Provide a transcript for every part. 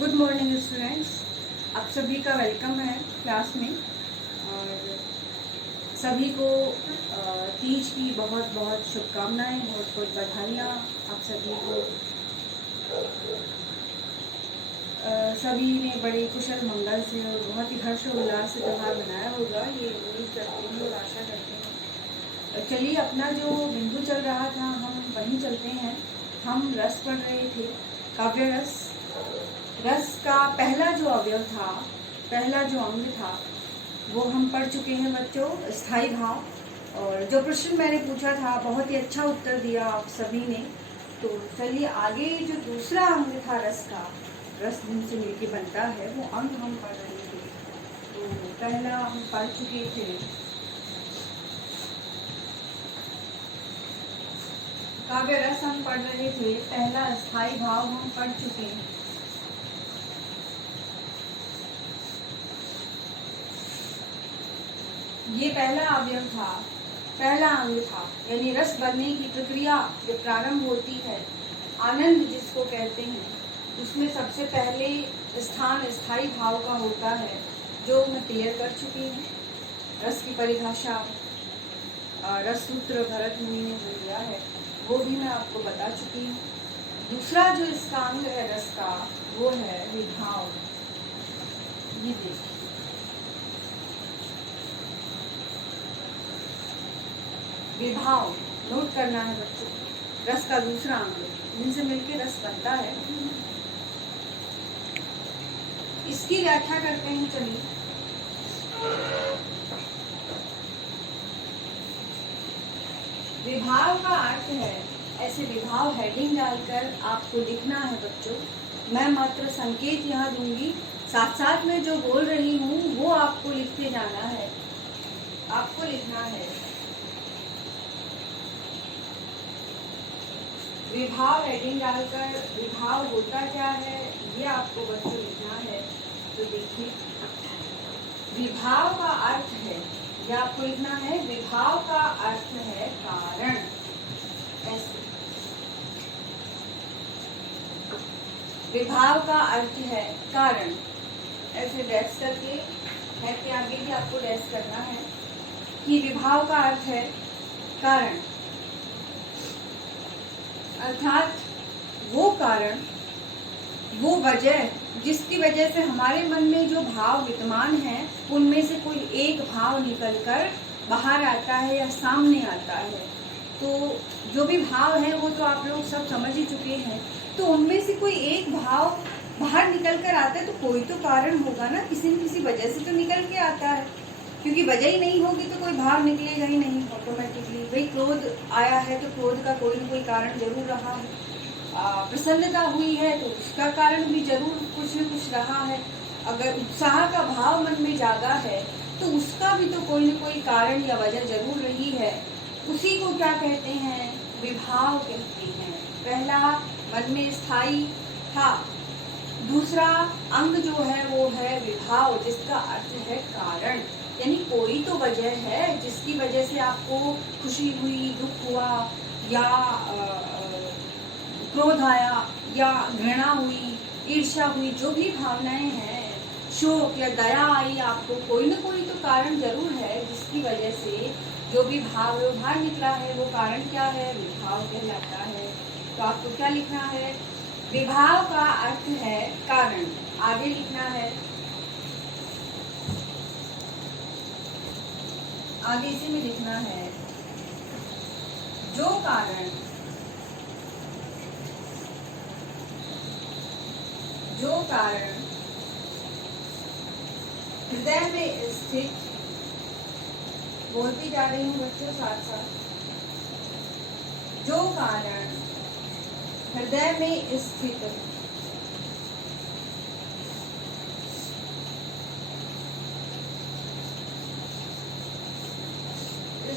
Good morning students. आप सभी का वेलकम है क्लास में और सभी को तीज की बहुत बहुत शुभकामनाएं, बहुत बहुत बधाइयाँ आप सभी को। सभी ने बड़े कुशल मंगल से और बहुत ही हर्षोल्लास से त्यौहार मनाया होगा, ये उम्मीद करते हैं और आशा करते हैं। चलिए, अपना जो बिंदु चल रहा था हम वहीं चलते हैं। हम रस पढ़ रहे थे, काव्य रस। रस का पहला जो अवयव था, पहला जो अंग था, वो हम पढ़ चुके हैं बच्चों, स्थायी भाव। और जो प्रश्न मैंने पूछा था बहुत ही अच्छा उत्तर दिया आप सभी ने। तो चलिए आगे, जो दूसरा अंग था रस का, रस जिनसे मिलके बनता है, वो अंग हम पढ़ रहे थे। तो पहला हम पढ़ चुके थे काव्य रस, हम पढ़ रहे थे। पहला स्थायी भाव हम पढ़ चुके हैं। ये पहला अवयव था, पहला अंग था, यानी रस बनने की प्रक्रिया जब प्रारंभ होती है, आनंद जिसको कहते हैं, उसमें सबसे पहले स्थान स्थायी भाव का होता है, जो मैं क्लियर कर चुकी हूँ। रस की परिभाषा रस सूत्र भरत मुनि ने जो दिया है वो भी मैं आपको बता चुकी हूँ। दूसरा जो इसका अंग है रस का, वो है विभाव। ये देखिए, विभाव नोट करना है बच्चों, रस का दूसरा अंग जिनसे मिलके रस बनता है। इसकी व्याख्या करते हैं। चलिए, विभाव का अर्थ है, ऐसे विभाव हेडिंग डालकर आपको लिखना है बच्चों। मैं मात्र संकेत यहाँ दूंगी, साथ साथ में जो बोल रही हूँ वो आपको लिखते जाना है, आपको लिखना है। विभाव हेडिंग डालकर विभाव होता क्या है ये आपको बच्चों लिखना है। तो देखिए, विभाव का अर्थ है, ये आपको लिखना है, विभाव का अर्थ है कारण। ऐसे विभाव का अर्थ है कारण, ऐसे डैश करके है कि आगे भी आपको डैश करना है कि विभाव का अर्थ है कारण, अर्थात वो कारण, वो वजह जिसकी वजह से हमारे मन में जो भाव विद्यमान हैं उनमें से कोई एक भाव निकलकर बाहर आता है या सामने आता है। तो जो भी भाव है वो तो आप लोग सब समझ ही चुके हैं। तो उनमें से कोई एक भाव बाहर निकल कर आता है तो कोई तो कारण होगा ना, किसी न किसी वजह से तो निकल के आता है, क्योंकि वजह ही नहीं होगी तो कोई भाव निकलेगा ही नहीं ऑटोमेटिकली। भाई क्रोध आया है तो क्रोध का कोई न कोई कारण जरूर रहा है, प्रसन्नता हुई है तो उसका कारण भी जरूर कुछ न कुछ रहा है, अगर उत्साह का भाव मन में जागा है तो उसका भी तो कोई न कोई कारण या वजह जरूर रही है। उसी को क्या कहते हैं? विभाव कहते हैं। पहला मन में स्थायी था, दूसरा अंग जो है वो है विभाव, जिसका अर्थ है कारण, यानी कोई तो वजह है जिसकी वजह से आपको खुशी हुई, दुख हुआ, या क्रोध आया, या घृणा हुई, ईर्ष्या हुई, जो भी भावनाएं हैं, शोक या दया आई, आपको कोई न कोई तो कारण जरूर है जिसकी वजह से जो भी भाव बाहर निकला है। वो कारण क्या है? विभाव कहलाता है। तो आपको क्या लिखना है? विभाव का अर्थ है कारण। आगे लिखना है, आगे इसी में लिखना है, जो कारण, जो कारण हृदय में स्थित, बोलती जा रही हूँ बच्चों साथ साथ, जो कारण हृदय में स्थित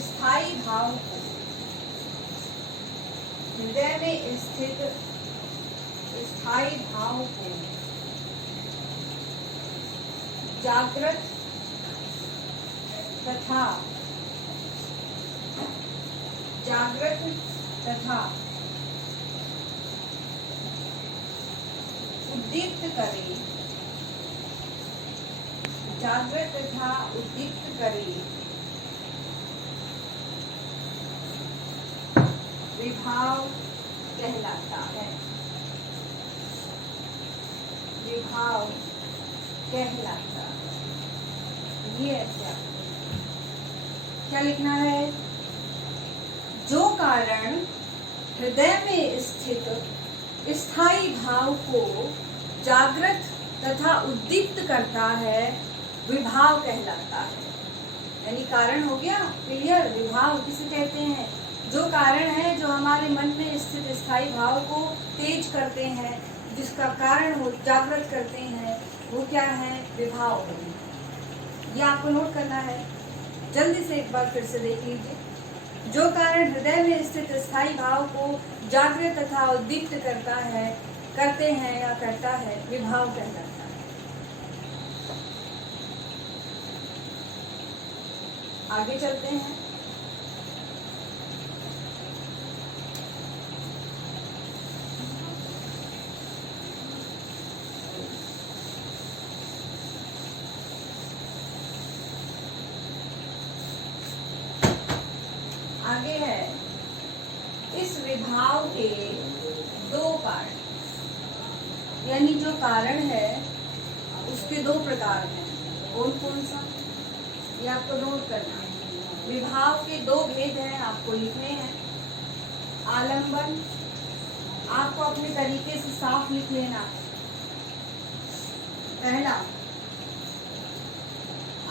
स्थायी भाव को, हृदय में स्थित स्थायी भाव को जागृत तथा उद्दीप्त करे, जागृत तथा उद्दीप्त करे, विभाव कहलाता है। विभाव कहलाता है। ये क्या क्या लिखना है? जो कारण हृदय में स्थित स्थायी भाव को जागृत तथा उद्दीप्त करता है, विभाव कहलाता है। यानी कारण हो गया क्लियर। विभाव किसे कहते हैं? जो कारण है जो हमारे मन में स्थित स्थायी भाव को तेज करते हैं, जिसका कारण हो जागृत करते हैं, वो क्या है? विभाव है। ये आपको नोट करना है। जल्दी से एक बार फिर से देख लीजिए। जो कारण हृदय में स्थित स्थायी भाव को जागृत तथा उद्दीप्त करता है, करते हैं या करता है, विभाव कहलाता है। आगे चलते हैं। आगे है, इस विभाव के दो कारण, यानी जो कारण है उसके दो प्रकार हैं। कौन कौन सा? ये आपको नोट करना है। विभाव के दो भेद हैं, आपको लिखने हैं। आलंबन, आपको अपने तरीके से साफ लिख लेना है। पहला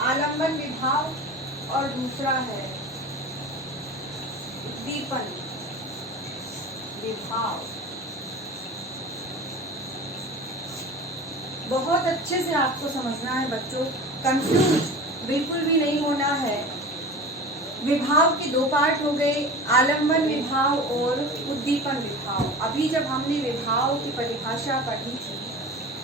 आलंबन विभाव और दूसरा है उद्दीपन विभाव। बहुत अच्छे से आपको समझना है बच्चों, कंफ्यूज बिल्कुल भी नहीं होना है। विभाव के दो पार्ट हो गए, आलंबन विभाव और उद्दीपन विभाव। अभी जब हमने विभाव की परिभाषा पढ़ी थी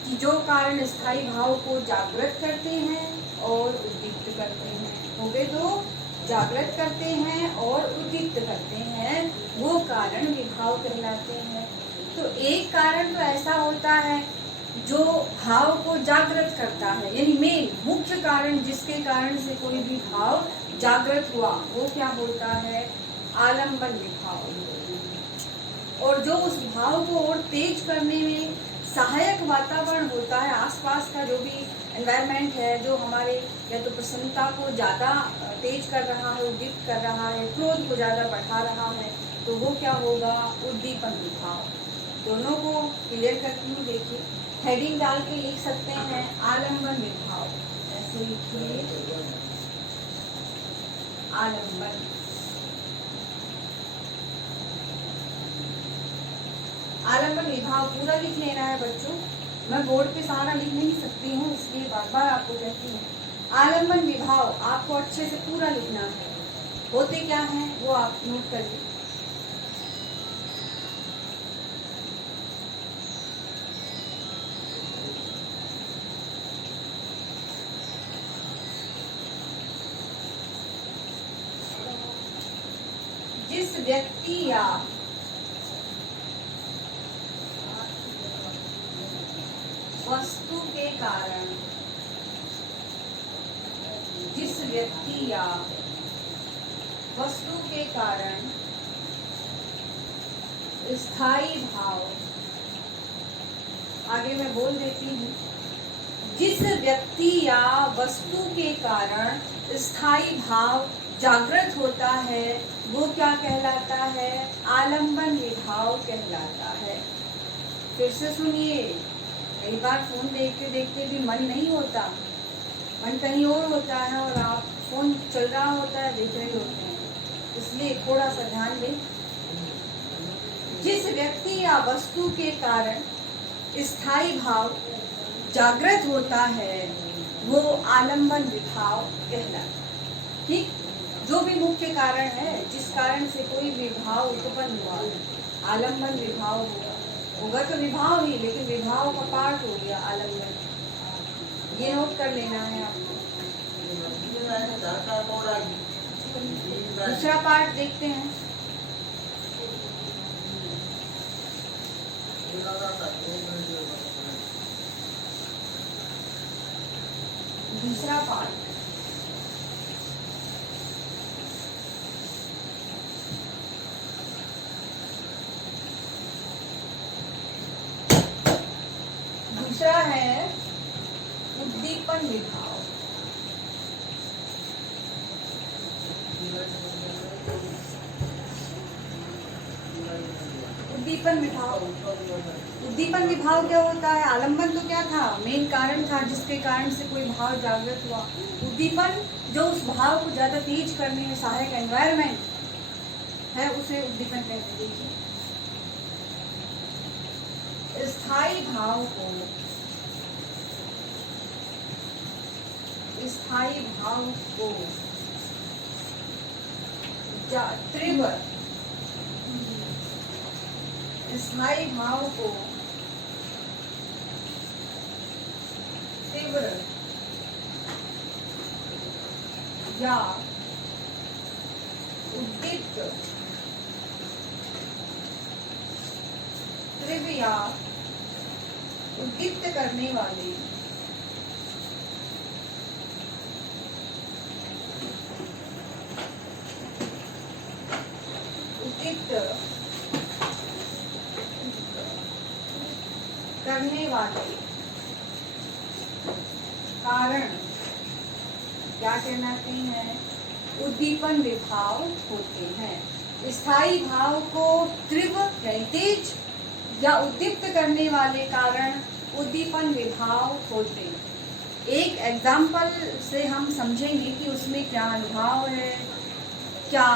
कि जो कारण स्थायी भाव को जागृत करते हैं और उद्दीप्त करते हैं, हो गए दो। जागृत करते हैं और उद्दीप्त करते हैं, वो कारण विभाव कहलाते हैं। तो एक कारण तो ऐसा होता है जो भाव को जागृत करता है, यानी मेन मुख्य कारण जिसके कारण से कोई भी भाव जागृत हुआ, वो क्या होता है? आलंबन विभाव। और जो उस भाव को और तेज करने में सहायक वातावरण होता है, आसपास का जो भी एनवायरनमेंट है, जो हमारे या तो प्रसन्नता को ज़्यादा तेज कर रहा है, उद्दीप्त कर रहा है, क्रोध को ज़्यादा बढ़ा रहा है, तो वो क्या होगा? उद्दीपन विभाव। दोनों को क्लियर करती हूँ। देखिए, हेडिंग डाल के लिख सकते हैं आलंबन विभाव। ऐसे लिखिए आलंबन। आलंबन विभाव पूरा लिख लेना है बच्चों। मैं बोर्ड पे सारा लिख नहीं सकती हूँ, इसलिए बार बार आपको कहती हूँ। आलंबन विभाव आपको अच्छे से पूरा लिखना है। होते क्या हैं वो आप नोट करिए। जिस व्यक्ति या वस्तु के कारण, जिस व्यक्ति या वस्तु के कारण स्थायी भाव, आगे मैं बोल देती हूँ, जिस व्यक्ति या वस्तु के कारण स्थायी भाव जागृत होता है, वो क्या कहलाता है? आलंबन विभाव कहलाता है। फिर से सुनिए, कई बार फोन देखते देखते भी मन नहीं होता, मन कहीं और होता है और आप फोन चल रहा होता है, देख रहे होते हैं, इसलिए थोड़ा सा ध्यान दें। जिस व्यक्ति या वस्तु के कारण स्थायी भाव जागृत होता है, वो आलंबन विभाव कहलाता है। ठीक, जो भी मुख्य कारण है जिस कारण से कोई विभाव उत्पन्न हुआ, आलंबन विभाव होगा तो विभाव ही, लेकिन विभाव का पार्ट हो गया आलंबन। ये नोट कर लेना है आपको। दूसरा पार्ट देखते हैं। दूसरा पार्ट, दूसरा है उद्दीपन विभाव। उद्दीपन विभाव, उद्दीपन विभाव क्या होता है? आलंबन तो क्या था? मेन कारण था जिसके कारण से कोई भाव जागृत हुआ। उद्दीपन जो उस भाव को ज्यादा तेज करने में सहायक एनवायरमेंट है, उसे उद्दीपन कहते हैं। स्थायी भाव को, स्थायी भाव को तीव्र, स्थायी भाव को तीव्र या उद्दीप्त, तीव्र या उद्दीप्त करने वाले करने वाले कारण क्या कहलाते हैं? उद्दीपन विभाव होते हैं। स्थायी भाव को तीव्र यानी तेज या उद्दीप्त करने वाले कारण उद्दीपन विभाव होते हैं। एक एग्जाम्पल से हम समझेंगे कि उसमें क्या अनुभाव है, क्या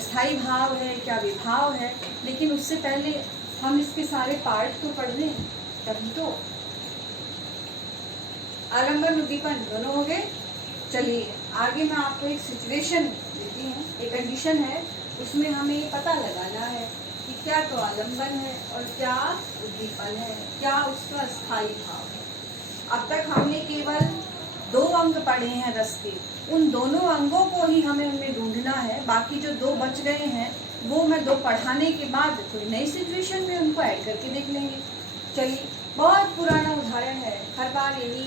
स्थायी भाव है, क्या विभाव है। लेकिन उससे पहले हम इसके सारे पार्ट तो पढ़ लें, तभी तो। आलंबन उद्दीपन दोनों हो गए। चलिए आगे मैं आपको एक सिचुएशन देती हूँ, एक कंडीशन है, उसमें हमें पता लगाना है कि क्या तो आलंबन है और क्या उद्दीपन है, क्या उसका स्थायी भाव है। अब तक हमने केवल 2 अंग पढ़े हैं रस के, उन दोनों अंगों को ही हमें उनमें ढूंढना है। बाकी जो 2 बच गए हैं वो मैं 2 पढ़ाने के बाद कोई नई सिचुएशन में उनको ऐड करके देख लेंगे। चलिए, बहुत पुराना उदाहरण है, हर बार यही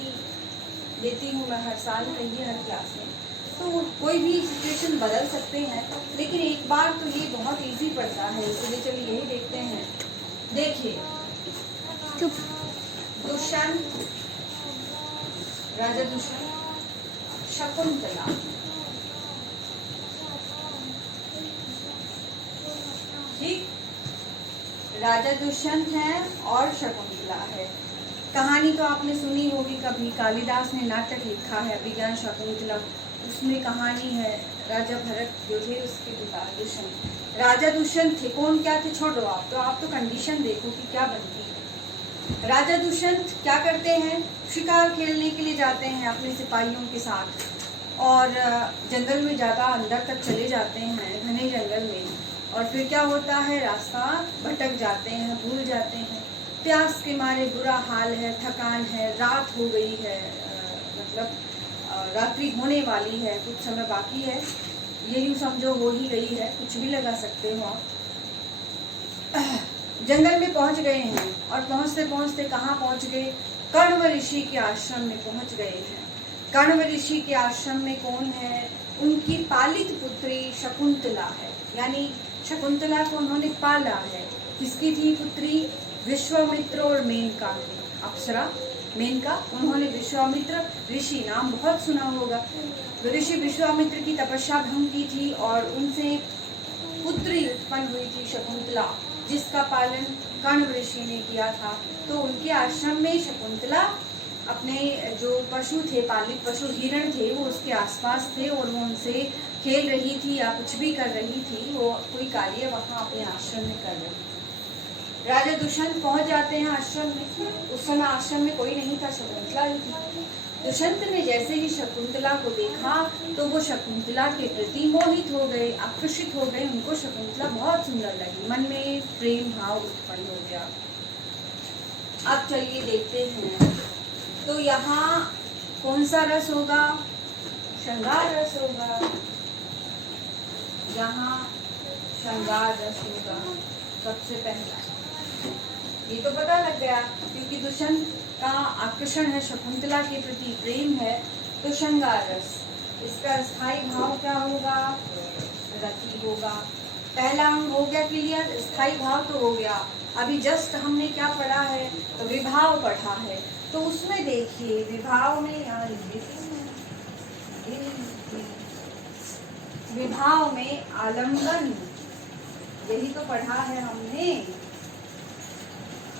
देती हूँ मैं, हर साल कहिए हर क्लास में, तो कोई भी सिचुएशन बदल सकते हैं, लेकिन एक बार तो ये बहुत इजी पड़ता है, इसलिए चलिए यही देखते हैं। देखिए, दुष्यंत, राजा दुष्यंत, शकुंतला, ठीक, राजा दुष्यंत है और शकुंतला है। कहानी तो आपने सुनी होगी कभी, कालिदास ने नाटक लिखा है अभिज्ञान शाकुंतलम, उसमें कहानी है राजा भरत जो थे उसके पिता दुष्यंत। राजा दुष्यंत थे, कौन क्या थे छोड़ो, आप तो कंडीशन देखो कि क्या बनती है। राजा दुष्यंत क्या करते हैं? शिकार खेलने के लिए जाते हैं अपने सिपाहियों के साथ और जंगल में ज़्यादा अंदर तक चले जाते हैं, घने जंगल में, और फिर क्या होता है, रास्ता भटक जाते हैं, भूल जाते हैं, प्यास के मारे बुरा हाल है, थकान है, रात हो गई है, मतलब रात्रि होने वाली है, कुछ समय बाकी है, यही समझो हो ही गई है, कुछ भी लगा सकते हो आप। जंगल में पहुंच गए हैं और पहुंचते पहुंचते कहाँ पहुंच गए? कण्व ऋषि के आश्रम में पहुंच गए हैं। कण्व ऋषि के आश्रम में कौन है? उनकी पालित पुत्री शकुंतला है, यानी शकुंतला को उन्होंने पाला है। किसकी थी पुत्री? विश्वामित्र और मेनका की, अप्सरा मेनका। उन्होंने विश्वामित्र ऋषि, नाम बहुत सुना होगा, ऋषि विश्वामित्र की तपस्या भंग की थी और उनसे पुत्री उत्पन्न हुई थी शकुंतला, जिसका पालन कण्व ऋषि ने किया था। तो उनके आश्रम में शकुंतला अपने जो पशु थे, पालित पशु हिरण थे, वो उसके आसपास थे और वो उनसे खेल रही थी या कुछ भी कर रही थी, वो कोई कार्य वहाँ अपने आश्रम में कर रही थी। राजा दुष्यंत पहुंच जाते हैं आश्रम में। उस समय आश्रम में कोई नहीं था, शकुंतला ही थी। दुष्यंत ने जैसे ही शकुंतला को देखा तो वो शकुंतला के प्रति मोहित हो गए, आकर्षित हो गए, उनको शकुंतला बहुत सुंदर लगी, मन में प्रेम भाव उत्पन्न हो गया। अब चलिए देखते हैं, तो यहाँ कौन सा रस होगा? श्रृंगार रस होगा, यहाँ श्रृंगार रस होगा सबसे पहला। ये तो पता लग गया, क्योंकि दुष्यंत का आकर्षण है, शकुंतला के प्रति प्रेम है, तो श्रृंगार रस, इसका स्थायी भाव क्या होगा? रति होगा। पहला अंग हो गया क्लियर, स्थायी भाव तो हो गया। अभी जस्ट हमने क्या पढ़ा है? तो विभाव पढ़ा है। तो उसमें देखिए विभाव में यहाँ विभाव में आलंबन, यही तो पढ़ा है हमने,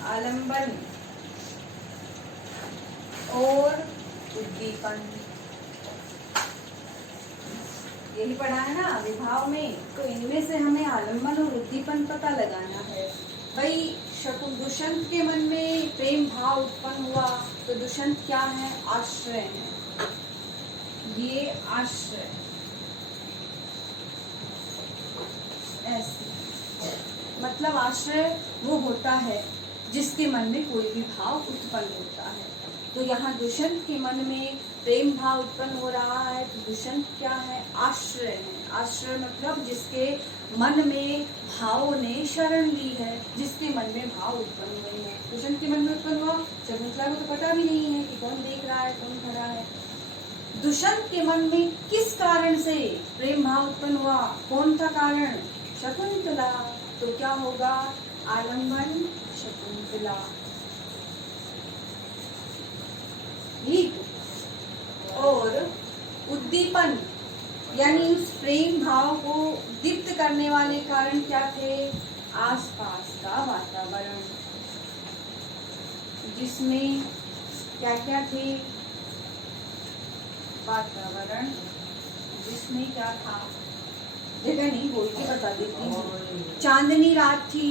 आलंबन और उद्दीपन, यही पढ़ा है ना विभाव में। तो इनमें से हमें आलंबन और उद्दीपन पता लगाना है। भाई दुष्यंत के मन में प्रेम भाव उत्पन्न हुआ, तो दुष्यंत क्या है? आश्रय है, ये आश्रय, ऐसे मतलब आश्रय वो होता है जिसके मन में कोई भी भाव उत्पन्न होता है। तो यहाँ दुष्यंत के मन में प्रेम भाव उत्पन्न हो रहा है, तो दुष्यंत क्या है? आश्रय है। आश्रय मतलब जिसके मन में भावों ने शरण ली है, जिसके मन में भाव उत्पन्न हुए हैं। दुष्यंत के मन में उत्पन्न हुआ, शकुंतला को तो पता भी नहीं है कि कौन देख रहा है, कौन खड़ा है। दुष्यंत के मन में किस कारण से प्रेम भाव उत्पन्न हुआ? कौन था कारण? शकुंतला। तो क्या होगा? आलंबन शकुंतला। ठीक। और उद्दीपन यानी उस प्रेम भाव को दीप्त करने वाले कारण क्या थे? आसपास का वातावरण, जिसमें क्या क्या थे? वातावरण जिसमें क्या था? जगह नहीं बोल के बता देती हूँ। चांदनी रात थी,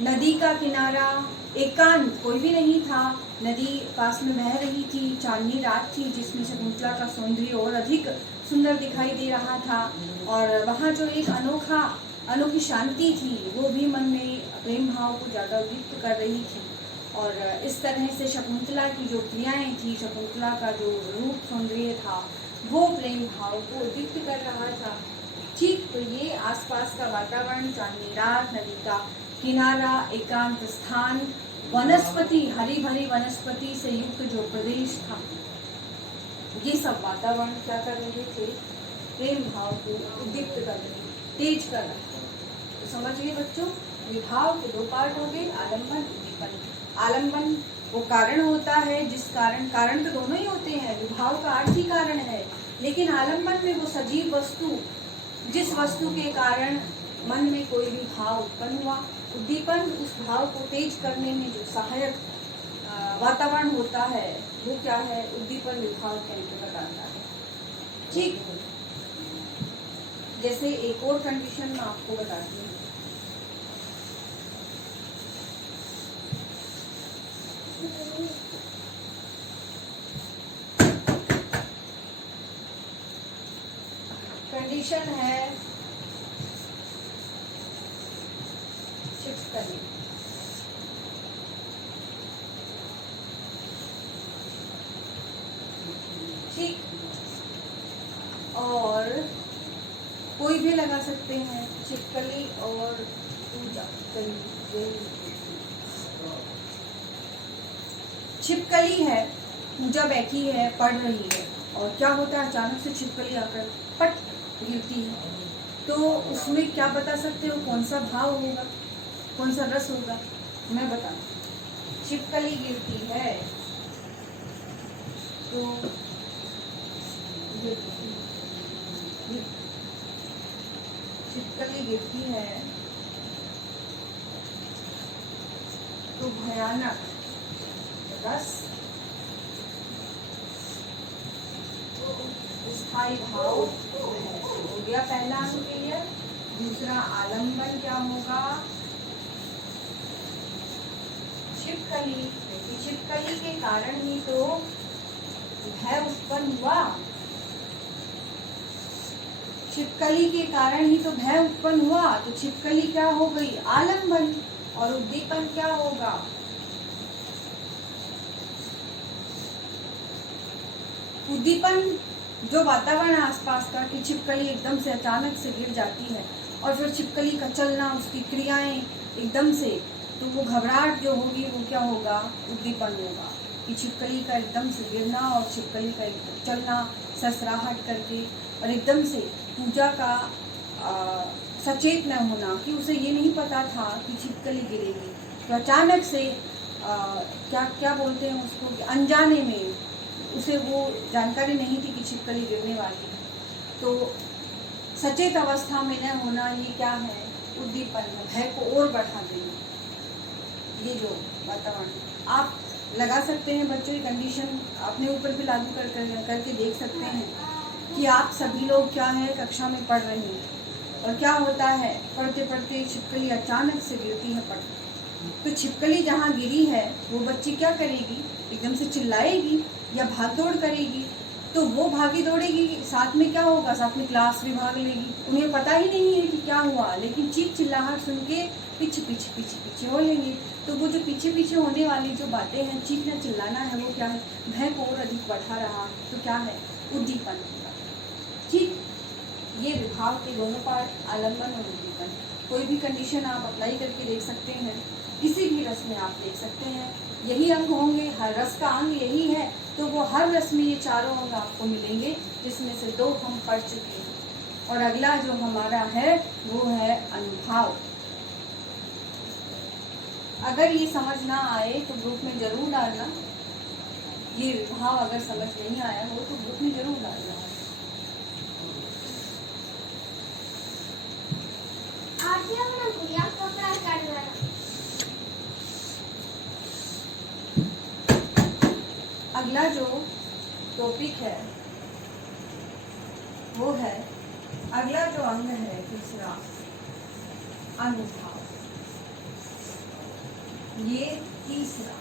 नदी का किनारा, एकांत, कोई भी नहीं था, नदी पास में बह रही थी, चांदनी रात थी जिसमें शकुंतला का सौंदर्य और अधिक सुंदर दिखाई दे रहा था। और वहाँ जो एक अनोखी शांति थी वो भी मन में प्रेम भाव को ज़्यादा उद्दीप्त कर रही थी। और इस तरह से शकुंतला की जो क्रियाएं थी, शकुंतला का जो रूप सौंदर्य था, वो प्रेम भाव को उद्दीप्त कर रहा था। ठीक। तो ये आसपास का वातावरण, चांदनी रात, नदी का किनारा, एकांत स्थान, वनस्पति, हरी भरी वनस्पति से युक्त जो प्रदेश था, ये सब वातावरण क्या कर रहे थे? प्रेम भाव को उद्दीप्त कर रहे, तेज कर रहे। तो समझिए बच्चों, विभाव के दो पार्ट हो गए, आलंबन, उद्दीपन। आलंबन वो कारण होता है जिस कारण तो दोनों ही होते हैं, विभाव का अर्थ ही कारण है, लेकिन आलंबन में वो सजीव वस्तु, जिस वस्तु के कारण मन में कोई भी भाव उत्पन्न हुआ। उद्दीपन उस भाव को तेज करने में जो सहायक वातावरण होता है, वो क्या है? उद्दीपन विभाव के अंतर्गत आता है। ठीक। जैसे एक और कंडीशन मैं आपको बताती हूँ। कंडीशन है छिपकली। ठीक। और कोई भी लगा सकते हैं, छिपकली और पूजा। छिपकली है, पूजा बैठी है, पढ़ रही है, और क्या होता है? अचानक से छिपकली आकर पट गिरती है। तो उसमें क्या बता सकते हो? कौन सा भाव होगा, कौन सा रस होगा? मैं बताऊं। छिपकली गिरती है तो छिपकली गिरती है तो भयानक रस, स्थायी भाव हो गया पहला अंक क्लियर। दूसरा आलंबन क्या होगा? छिपकली, छिपकली के कारण ही तो भय उत्पन्न हुआ, छिपकली के कारण ही तो भय उत्पन्न हुआ। तो छिपकली क्या हो गई? आलंबन। और उद्दीपन क्या होगा? उद्दीपन जो वातावरण आसपास का, कि छिपकली एकदम से अचानक से गिर जाती है और फिर छिपकली का चलना, उसकी क्रियाएं एकदम से, तो वो घबराहट जो होगी वो क्या होगा? उद्दीपन होगा। कि छिपकली का एकदम से गिरना और छिपकली का चलना ससराहट करके, और एकदम से पूजा का सचेत न होना कि उसे ये नहीं पता था कि छिपकली गिरेगी। तो अचानक से क्या क्या बोलते हैं उसको, कि अनजाने में उसे वो जानकारी नहीं थी कि छिपकली गिरने वाली है। तो सचेत अवस्था में न होना, ये क्या है, उद्दीपन है, भय को और बढ़ा देना। ये जो वातावरण आप लगा सकते हैं बच्चों, की कंडीशन अपने ऊपर भी लागू करके देख सकते हैं कि आप सभी लोग क्या है, कक्षा में पढ़ रहे हैं और क्या होता है, पढ़ते पढ़ते छिपकली अचानक से गिरती है पढ़। तो छिपकली जहाँ गिरी है वो बच्ची क्या करेगी, एकदम से चिल्लाएगी या भाग दौड़ करेगी। तो वो भागी दौड़ेगी, साथ में क्या होगा, साथ में क्लास भी भाग लेगी। उन्हें पता ही नहीं है कि क्या हुआ, लेकिन चीख चिल्लाहट सुन के पीछे पीछे पीछे पीछे हो लेंगे। तो वो जो पीछे पीछे होने वाली जो बातें हैं, चीखना चिल्लाना है, वो क्या है, भय को और अधिक बढ़ा रहा है। तो क्या है, उद्दीपन। ठीक, ये विभाव के दोनों पार्ट, आलम्बन और उद्दीपन। कोई भी कंडीशन आप अप्लाई करके देख सकते हैं, किसी भी रस में आप देख सकते हैं, यही अंग होंगे, हर रस का अंग यही है। तो वो हर रस में ये चारों अंग आपको मिलेंगे, जिसमें से 2 हम पढ़ चुके हैं। और अगला जो हमारा है वो है अनुभाव। अगर ये समझ ना आए तो ग्रुप में जरूर डालना। ये विभाव अगर समझ नहीं आया हो तो ग्रुप में जरूर डालना। अगला जो टॉपिक है वो है, अगला जो अंग है तीसरा, अनुभाव। ये तीसरा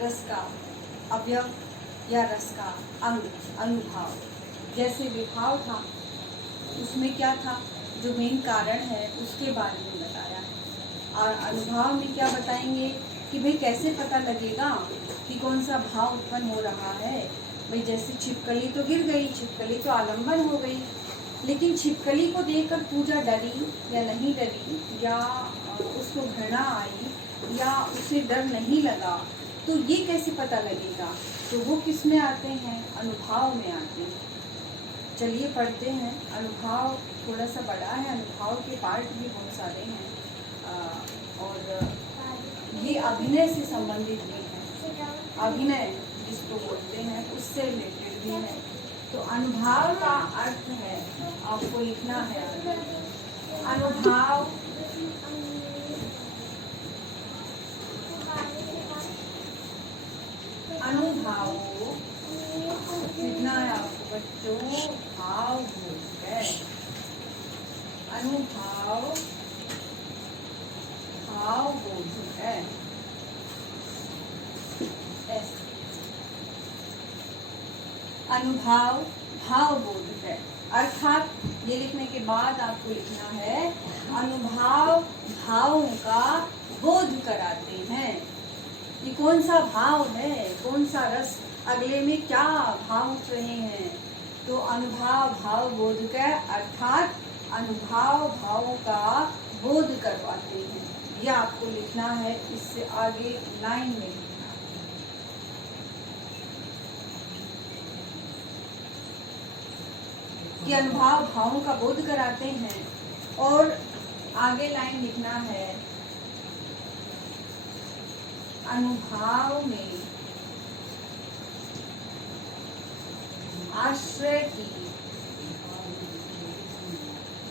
रस का अवयव या रस का अंग, अनुभाव। जैसे विभाव था उसमें क्या था, जो मेन कारण है उसके बारे में बताया है। और अनुभाव में क्या बताएंगे कि भाई कैसे पता लगेगा कि कौन सा भाव उत्पन्न हो रहा है। भाई जैसे छिपकली तो गिर गई, छिपकली तो आलम्बन हो गई, लेकिन छिपकली को देखकर पूजा डरी या नहीं डरी, या उसको घृणा आई या उसे डर नहीं लगा, तो ये कैसे पता लगेगा। तो वो किस में आते हैं, अनुभाव में आते हैं। चलिए पढ़ते हैं। अनुभाव थोड़ा सा बड़ा है, अनुभाव के पार्ट भी बहुत सारे हैं और ये अभिनय से संबंधित भी है। अभिनय जिसको बोलते हैं उससे रिलेटेड भी है। तो अनुभाव का अर्थ है, आपको लिखना है अनुभाव। अनुभाव लिखना है आपको बच्चों, भाव बोध है। अनुभाव भाव बोध है। अनुभाव भाव बोध है, अर्थात ये लिखने के बाद आपको लिखना है अनुभाव भावों का बोध कराते हैं। ये कौन सा भाव है, कौन सा रस, अगले में क्या भाव उठ रहे हैं। तो अनुभाव भाव बोध का अर्थात अनुभाव भावों का बोध करवाते हैं। यह आपको लिखना है, इससे आगे लाइन में लिखना कि अनुभाव भावों का बोध कराते हैं। और आगे लाइन लिखना है अनुभाव में आश्रय की,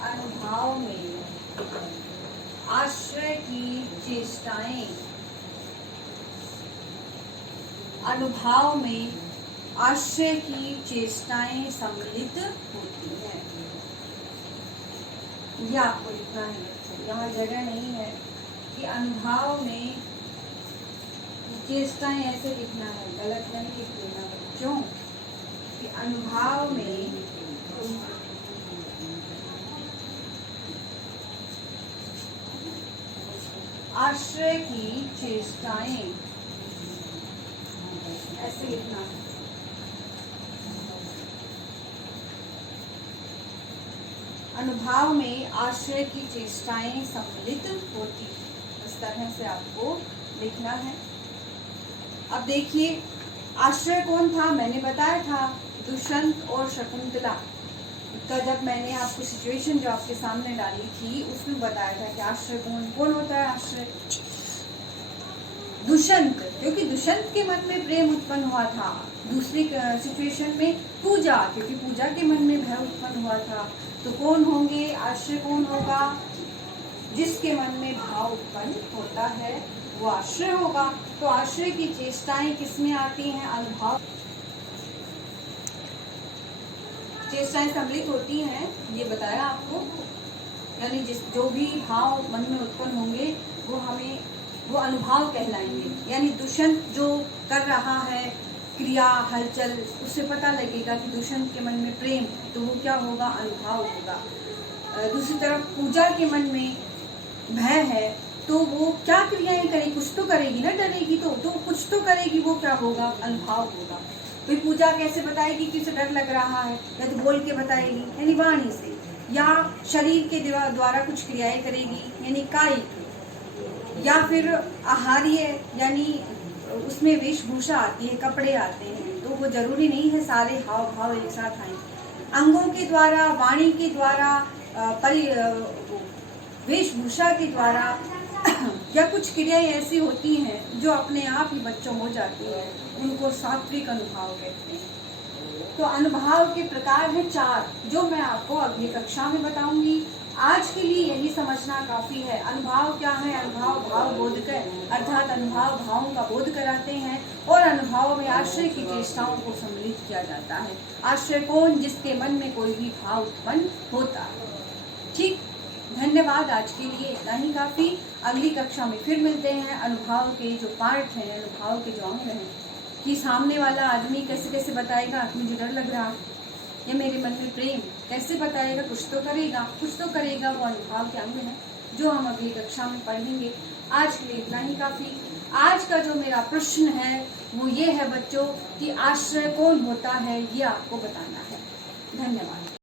अनुभाव में आश्रय की चेष्टाएं, अनुभाव में आश्रय की चेष्टाएं सम्मिलित होती हैं। यह आपको लिखना है, यहाँ जगह नहीं है कि अनुभाव में चेष्टाएं, ऐसे लिखना है, गलत नहीं लिख देना बच्चों। कि अनुभाव में आश्रय की चेष्टाएं, ऐसे लिखना है। अनुभाव में आश्रय की चेष्टाएं सम्मिलित होती, इस तरह से आपको लिखना है। अब देखिए, आश्रय कौन था, मैंने बताया था दुष्यंत और शकुंतला का। जब मैंने आपको सिचुएशन जो आपके सामने डाली थी उसमें बताया था कि आश्रय कौन कौन होता है। आश्रय दुष्यंत, क्योंकि दुष्यंत के मन में प्रेम उत्पन्न हुआ था। दूसरी सिचुएशन में पूजा, क्योंकि पूजा के मन में भय उत्पन्न हुआ था। तो कौन होंगे, आश्रय कौन होगा, जिसके मन में भाव उत्पन्न होता है वो आश्रय होगा। तो आश्रय की चेष्टाएं किसमें आती हैं, अनुभाव चेष्टाएं सम्मिलित होती हैं, ये बताया आपको। यानी जो भी भाव मन में उत्पन्न होंगे वो अनुभाव कहलाएंगे। यानी दुष्यंत जो कर रहा है क्रिया हलचल, उससे पता लगेगा कि दुष्यंत के मन में प्रेम, तो वो क्या होगा, अनुभाव होगा। दूसरी तरफ पूजा के मन में भय है, तो वो क्या क्रियाएं करेगी, कुछ तो करेगी ना, डरेगी तो कुछ तो करेगी, वो क्या होगा, अनुभाव होगा। तो पूजा कैसे बताएगी कि उसे डर लग रहा है, या तो बोल के बताएगी यानी वाणी से, या शरीर के द्वारा कुछ क्रियाएं करेगी यानी कायिक, या फिर आहार्य यानी उसमें वेशभूषा आती है, कपड़े आते हैं। तो वो जरूरी नहीं है सारे हाव भाव एक साथ आए। अंगों के द्वारा, वाणी के द्वारा, वेशभूषा के द्वारा या कुछ क्रियाएं ऐसी होती हैं जो अपने आप ही बच्चों हो जाती है, उनको सात्विक अनुभाव कहते हैं। तो अनुभाव के प्रकार हैं 4, जो मैं आपको अगली कक्षा में बताऊंगी। आज के लिए यही समझना काफी है। अनुभाव क्या है, अनुभाव भाव बोधकर, अर्थात अनुभाव भावों का बोध कराते हैं, और अनुभाव में आश्रय की चेष्टाओं को सम्मिलित किया जाता है। आश्रय कौन, जिसके मन में कोई भी भाव उत्पन्न होता है। ठीक, धन्यवाद। आज के लिए इतना ही काफी। अगली कक्षा में फिर मिलते हैं। अनुभाव के जो पार्ट हैं, अनुभाव के जो अंग हैं, कि सामने वाला आदमी कैसे कैसे बताएगा कि मुझे डर लग रहा है, या मेरे मन में प्रेम कैसे बताएगा, कुछ तो करेगा, वो अनुभाव के अंग है जो हम अगली कक्षा में पढ़ेंगे। आज के लिए इतना ही काफी। आज का जो मेरा प्रश्न है वो ये है बच्चों कि आश्रय कौन होता है, ये आपको बताना है। धन्यवाद।